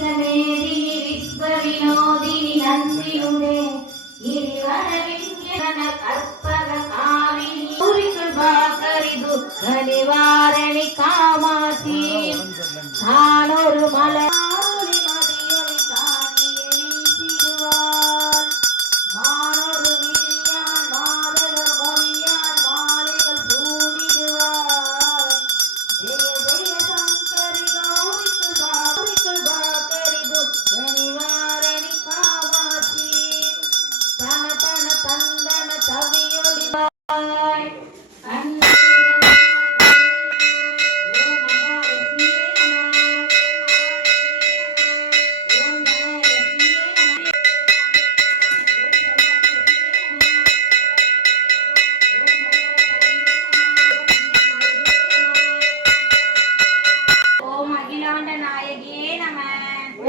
സമേതിനി വിശ്വവിനോദിനി നന്ദിയുണ്ടേ ദുഃഖനിവാരണി കാമാസി. താനൊരു മല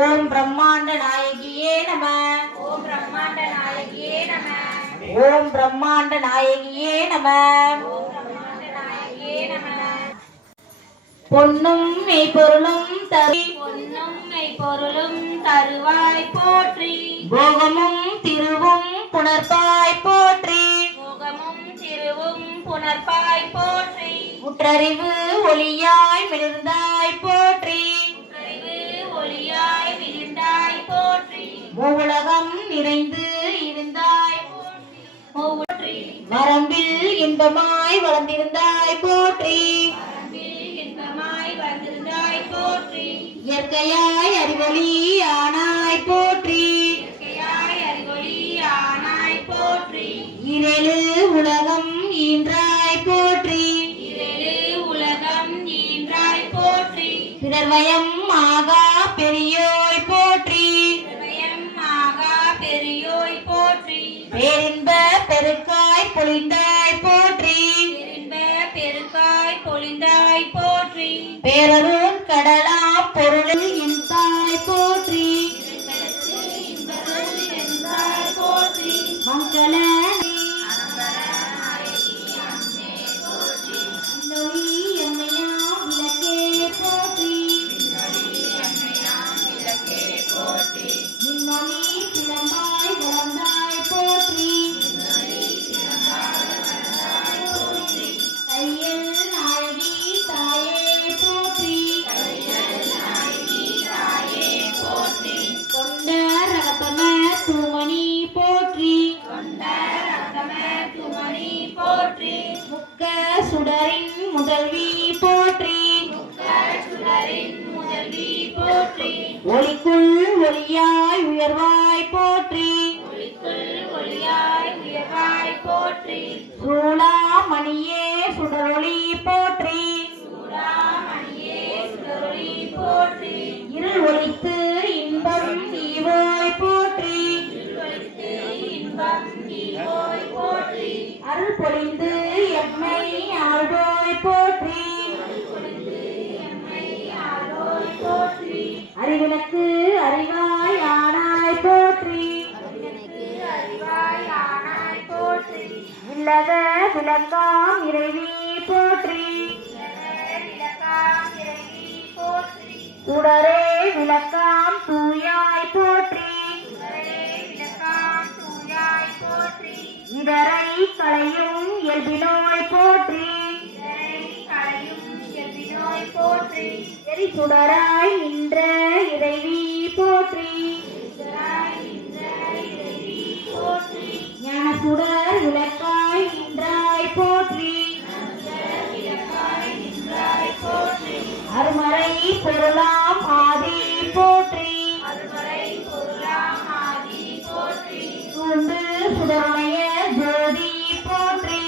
ஓம் பிரம்மாண்ட நாயகியே நம ஓம் பிரம்மாண்ட நாயகியே நம ஓம் பிரம்மாண்ட நாயகியே நம. பொன்னும் மெய்ப்பொருளும் தரி பொன்னும் பொருளும் தருவாய் போற்றி. போகமும் திருவும் புணர்ப்பாய் போற்றி. முகமும் திருவும் புணர்ப்பாய் போற்றி. முற்றறிவு ஒளியாய் மிளிர்ந்தாய் போற்றி. அறிவு ஒளியாய் விரிந்தாய் போற்றி. மூவுலகம் நிறைந்து வரம்பில் இன்பமாய் வளர்ந்திருந்தாய் போற்றி. இயற்கையாய் அறிவொளி ஆனாய் போற்றி. இரேழு உலகம் ஈன்றாய் போற்றி. இரேழு உலகம் ஈன்றாய் போற்றி. பிறர்வயம் சூடாமணியே சுடரொளி போற்றி. இருள் ஒழித்து இன்பம் தீவோய் போற்றி. அருள் பொழிந்து எம்மை ஆழ்வோய் போற்றி ஆரோய் போற்றி. அறிவினக்கு அறிவாய் ஆனாய் போற்றி. இல்லத விளக்காம் இறைவி போற்றி. உடரே விளக்காம் தூயாய் போற்றி. சுடரே இதரை களையும் எல்பினோய் போற்றி. இதனை போற்றி சுடராய் நின்ற இறைவி போற்றி. சுடராய் விளக்க பொருளாம் ஆதி போற்றி. அருமறை பொருளாம் சூண்டு சுடருடைய ஜோதி போற்றி.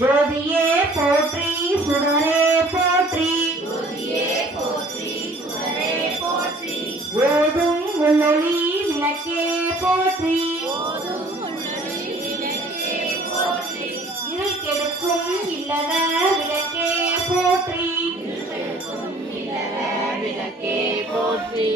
ஜோதியே போற்றி சுடரே போற்றி. ஜோதியே போற்றி சுடரே போற்றி. ஓதும் உள்ளொளி விளக்கே போற்றி. போற்றி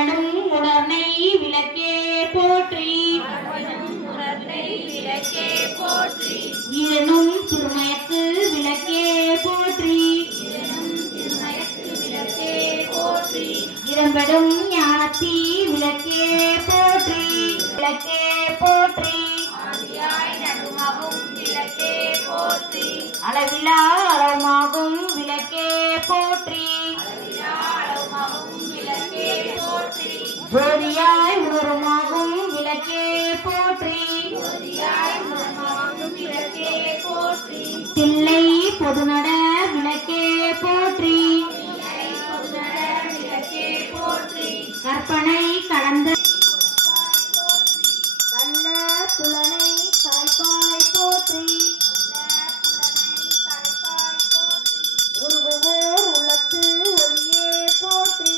போற்றி உணர்வை விளக்கே போற்றி. இதனும் திருமயத்து விளக்கே போற்றி. இடம்பெடும் ஞானத்தி விளக்கே போற்றி. விளக்கே போற்றி. அளவிலா பொதுநட விளக்கே போற்றி. கற்பனை கடந்த நல்ல புலனை தாய்ப்பாய் போற்றி. உருகுவோர் உள்ளத்து ஒளியே போற்றி.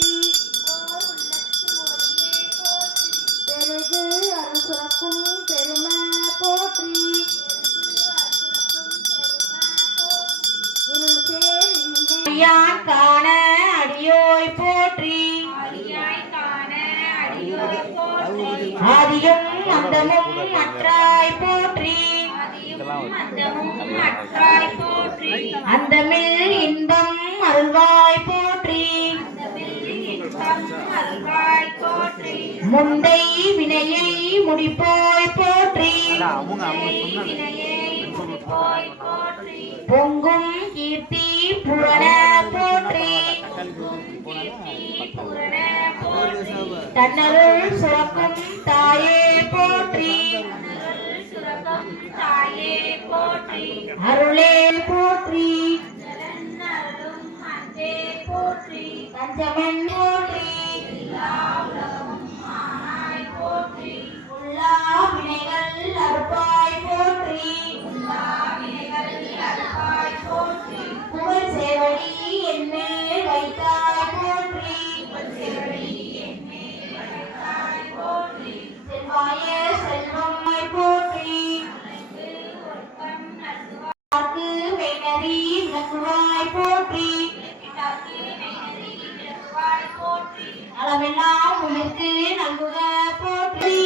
பெருகு அருள் சுரக்கும் பெருமை. இனியான் காண அடியோய் போற்றி. ஆதியும் அந்தமும் அற்றாய் போற்றி. அந்தமில் இன்பம் அருள்வாய் போற்றி. முந்தை வினையை முடிப்போய் போற்றி. பொங்கும் கீர்த்தி புரண போற்றி. தன்னருள் சுரக்கும் தாயே போற்றி. தாயே போற்றி அருளே போற்றி. போற்றி பஞ்சமன் போற்றி. போற்றி உள்ளா வினைகள் அறுப்பாய் போற்றி. அளவெல்லாம் உனக்கு நல்குக போற்றி.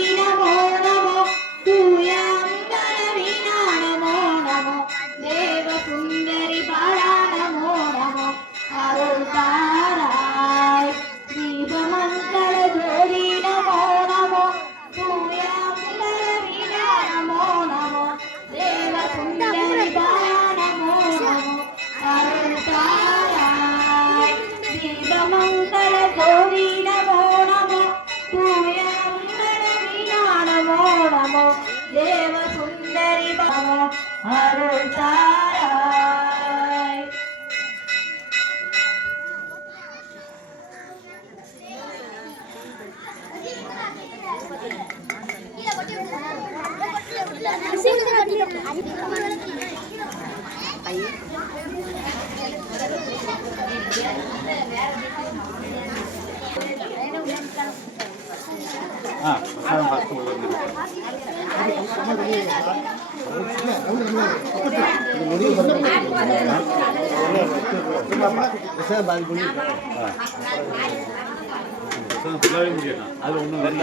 அது ஒன்றும் வேறு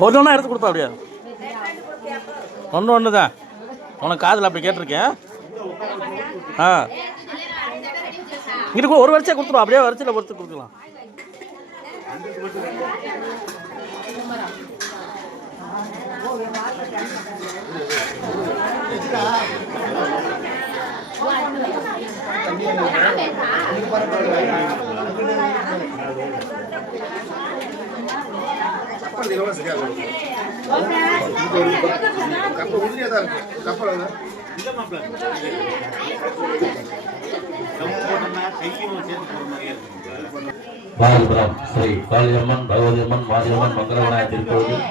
ஒன்று ஒன்றா எடுத்து கொடுத்தா அப்படியே? ஒன்று ஒன்று தான் உனக்கு காதில் அப்படி கேட்டிருக்கேன். ஆ. இங்கிட்டு ஒரு வரிசையாக கொடுத்துருவோம் அப்படியே வரிசையில் பொறுத்து கொடுக்கலாம் கப்பல் உதிரியாக தான் இருக்கு கப்பல் அது இல்லை மாப்பிள்ள பாரதிபுரம் ஸ்ரீ காளியம்மன் பகவதியம்மன் மாரியம்மன் மங்களவனாய திருக்கோவில்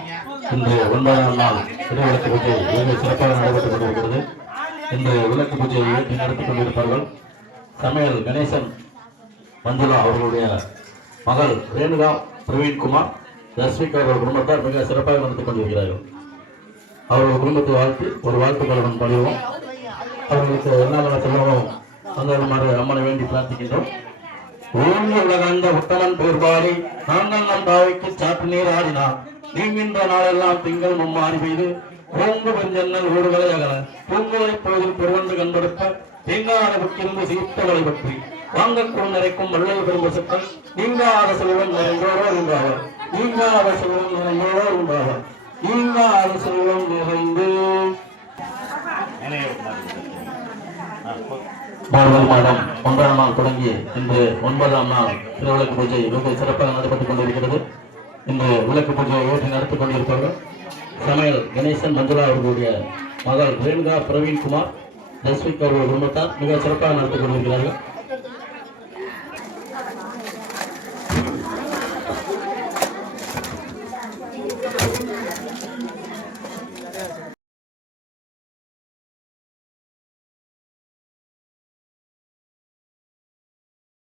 இன்று ஒன்பதாம் நாள் திருவிளக்கு பூஜை வெகு சிறப்பாக நடைபெற்றுக் கொண்டிருக்கிறது. இன்று விளக்கு பூஜையை ஏற்றி நடத்திக் கொண்டிருப்பார்கள் சமையல் கணேசன் மஞ்சுளா அவர்களுடைய மகள் ரேணுகா பிரவீன்குமார் தஸ்விகா அவர்கள் குடும்பத்தார் மிக சிறப்பாக நடத்திக் கொண்டிருக்கிறார்கள். அவர்கள் குடும்பத்தை வாழ்த்து ஒரு வாழ்த்துக்களுடன் பதிவோம் அவர்களுக்கு என்ன வள செல்வமும் அம்மனை வேண்டி பிரார்த்திக்கின்றோம். ஓங்கி உலகந்த உத்தமன் பேர்பாடி நாங்கள் நம் தாவைக்கு சாற்று நீர் ஆடினார். நீங்கின்ற நாளெல்லாம் திங்கள் மும்மாறி பெய்து ஓங்கு பெஞ்சன்னல் ஊடுகளை அகல பூங்குவை போதில் பெருவன்று கண்படுத்த தேங்காத புக்கிருந்து சீர்த்தவளை பற்றி. வாங்கக் நிறைக்கும் வள்ளல் பெரும்பசுக்கள் நீங்காத செல்வன் நிறைந்தோரோ உண்டாவர் நீங்காத செல்வன் நிறைந்தோரோ மாதம் ஒன்றாம் நாள் தொடங்கி இன்று ஒன்பதாம் நாள் திருவிளக்கு பூஜை வெகு சிறப்பாக நடைபெற்றுக் கொண்டிருக்கிறது. இன்று விளக்கு பூஜையை ஏற்றி நடத்திக் கொண்டிருப்பவர்கள் சமையல் கணேசன் மஞ்சுளா அவர்களுடைய மகள் ரேணுகா பிரவீன்குமார் ஜஸ்விக் அவர்கள் குடும்பத்தார் மிக சிறப்பாக நடத்திக் கொண்டிருக்கிறார்கள்.